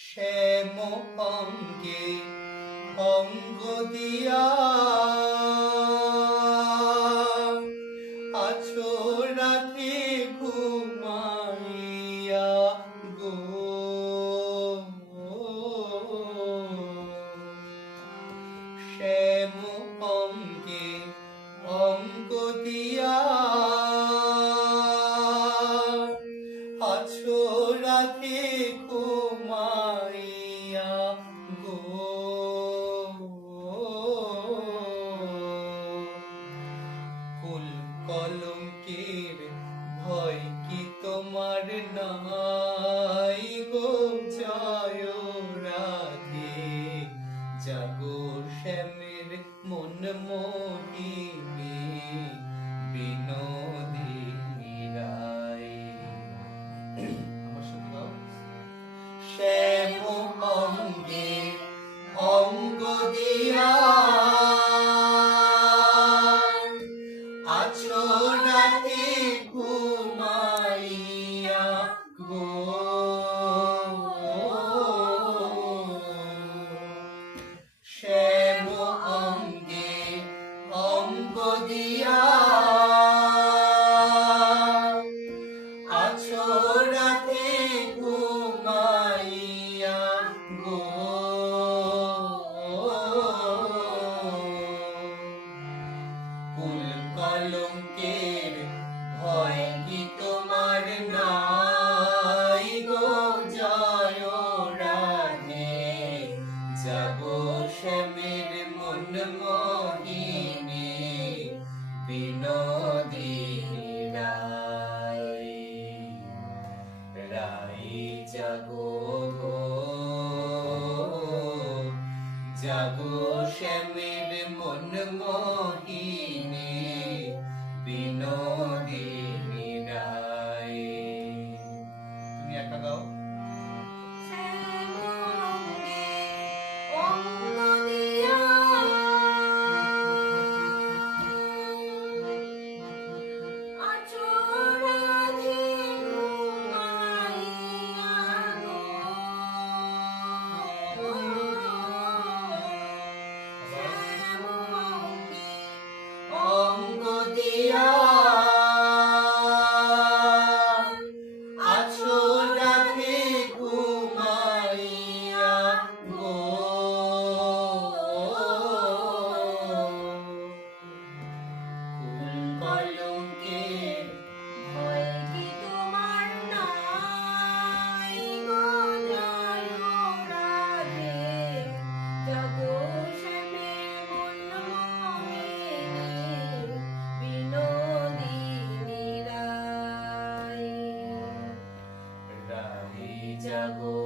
শ্যাম অঙ্গে অঙ্গ দিয়া আছো রাতে ঘুমাইয়া গো, শ্যাম অঙ্গে অঙ্গ দিয়া আছো রাতে ঘুমাইয়া গো, কুল কলঙ্কের ভয় কি তোমার নাই গো, জয় রাধে জাগো শ্যামের মন মোহিনী বিনোদিনী রায়। শ্যাম অঙ্গে অঙ্গ দিয়া আছো রাতে ঘুমাইয়া গো, শ্যাম অঙ্গে অঙ্গ দিয়া আছো রাতে ঘুমাইয়া গো, কুল কলঙ্কের ভয় কি তোমার নাই গো, জয় রাধে জাগো শ্যামের মন মোহিনী বিনোদিনী রায়। রায় জাগো গো, জাগো শ্যামের মন মোহিনী বিনোদিনী রায়। তুমি একটা গাও। অঙ্গ দিয়া আছো রাতে ঘুমাইয়া গো, কুল কলঙ্কের ভয় কি তোমার নাই গো, জয় রাধে জাগো শ্যামের মন মোহিনী বিনোদিনী রায়। রাধে জাগো